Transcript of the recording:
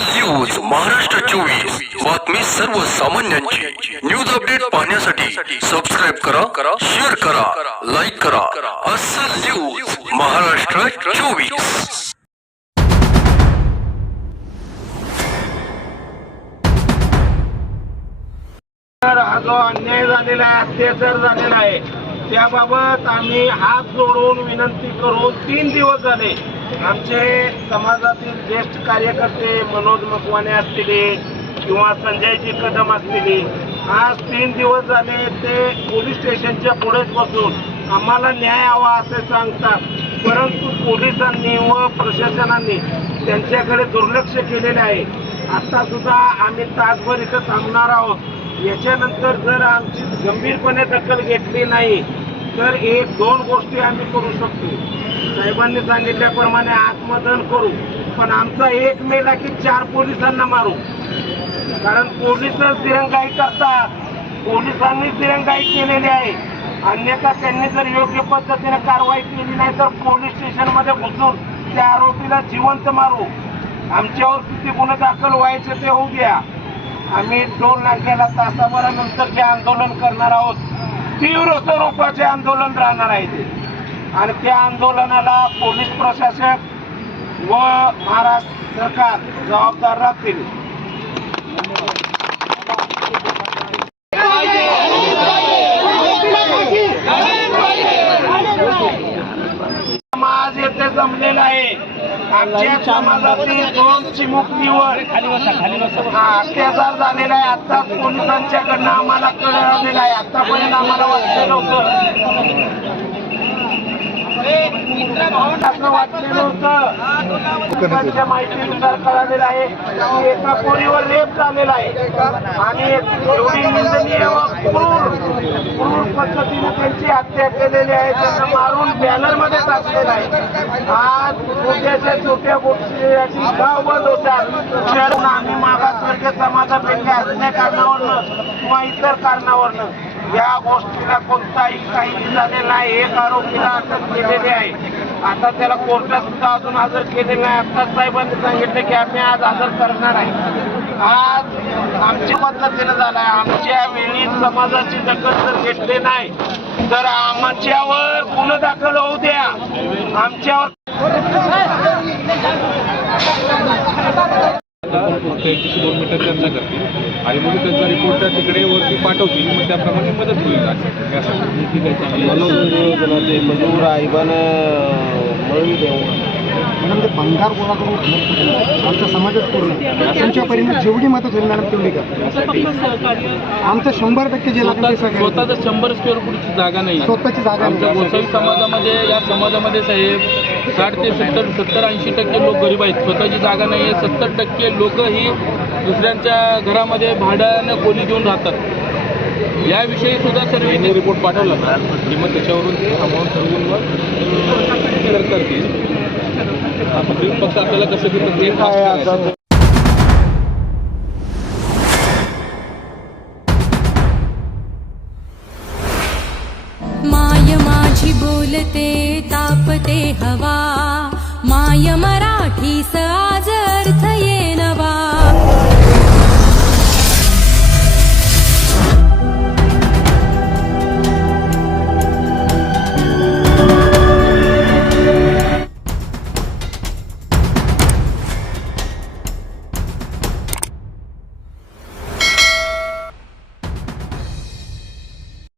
News Maharashtra चोवीस. बातमी सर्वसामान्यांची. न्यूज अपडेट पाहण्यासाठी सबस्क्राईब करा शेअर करा लाईक करा. असल न्यूज महाराष्ट्र चोवीस. जो अन्याय झालेला आहे अत्याचार झालेला आहे त्याबाबत आम्ही हात जोडून विनंती करून तीन दिवस झाले. आमचे समाजातील ज्येष्ठ कार्यकर्ते मनोज मकवाने असतील किंवा संजयजी कदम असतील आज तीन दिवस झाले ते पोलीस स्टेशनच्या पुढेच बसून आम्हाला न्याय हवा असे सांगतात. परंतु पोलिसांनी व प्रशासनाने त्यांच्याकडे दुर्लक्ष केलेले आहे. आता सुद्धा आम्ही तासभर इथं थांबणार आहोत. याच्यानंतर जर आमची गंभीरपणे दखल घेतली नाही तर एक दोन गोष्टी आम्ही करू शकतो. साहेबांनी सांगितल्याप्रमाणे आत्मदहन करू पण आमचा एक मेला की चार पोलिसांना मारू. कारण पोलिसच दिरंगाई करतात. पोलिसांनी दिरंगाई केलेली आहे. अन्यथा त्यांनी जर योग्य पद्धतीने कारवाई केली नाही तर पोलीस स्टेशनमध्ये घुसून त्या आरोपीला जिवंत मारू. आमच्यावर किती गुन्हे दाखल व्हायचे ते होऊ द्या. आम्ही टोल नाक्याला तासाभरानंतर जे आंदोलन करणार आहोत. तीव्र स्वरूपाचे आंदोलन राहणार आहे ते आणि त्या आंदोलनाला पोलीस प्रशासक व महाराष्ट्र सरकार जबाबदार राहतील. समाज येथे जमलेला आहे. आमच्या समाजातील दोन चिमुकलीवर हा, अत्याचार झालेला आहे. आता पोलिसांच्याकडनं आम्हाला कळवलेलं आहे. आतापर्यंत आम्हाला वाटलं नव्हतं असं वाटलेलं होतं. पोलिसांच्या माहितीनुसार कळालेलं आहे की एका पोरीवर रेप झालेला आहे. आणि एवढी निंदनीय व क्रूर क्रूर पद्धतीने त्यांची हत्या केलेली आहे त्यांना मारून बॅनरमध्ये टाकलेलं आहे. आज छोट्याच्या छोट्या गोष्टी गाव बंद होतात. शहर आम्ही मागासवर्गीय समाजापैकी असल्या कारणावरनं किंवा इतर कारणावरनं या गोष्टीला कोणताही काही झालेला नाही एक आरोपीला अटक केलेली आहे. आता त्याला कोर्टात सुद्धा अजून हजर केलेलं नाही. आत्ताच साहेबांनी सांगितलं की आम्ही आज हजर करणार आहे. आज आमच्या पद्धतीनं झालाय. आमच्या वेळी समाजाची दखल जर घेतली नाही तर आमच्यावर गुन्हे दाखल होऊ द्या. आमच्यावर त्यांच्याशी दोन मिनिटं चर्चा करतील. आणि मग त्यांचा रिपोर्ट तिकडे वरती पाठवतील. मग त्याप्रमाणे मदत होईल असं यासाठी ते मजूर आईबान देऊ मॅडम ते बंगार गोळा करून आमच्या समाजात पूर्ण तुमच्या परीने जेवढी मदत होईल मॅडम तेवढी करा आमचं शंभर टक्के जे सगळं स्वतःच शंभर स्क्वेअर फूटची जागा नाही. स्वतःची जागा आमच्या. गोसावी समाजामध्ये या समाजामध्ये साहेब साठ ते सत्तर सत्तर ऐंशी टक्के लोक गरीब आहेत. स्वतःची जागा नाही आहे. सत्तर टक्के लोक ही दुसऱ्यांच्या घरामध्ये भाड्यानं खोली देऊन राहतात. याविषयी सुद्धा सर्व रिपोर्ट पाठवला ना. की मग त्याच्यावरून ते अमाऊंट ठरवून मग clear करतील. आपल्याला कसं. माय माझी बोलते तापते हवा माय येना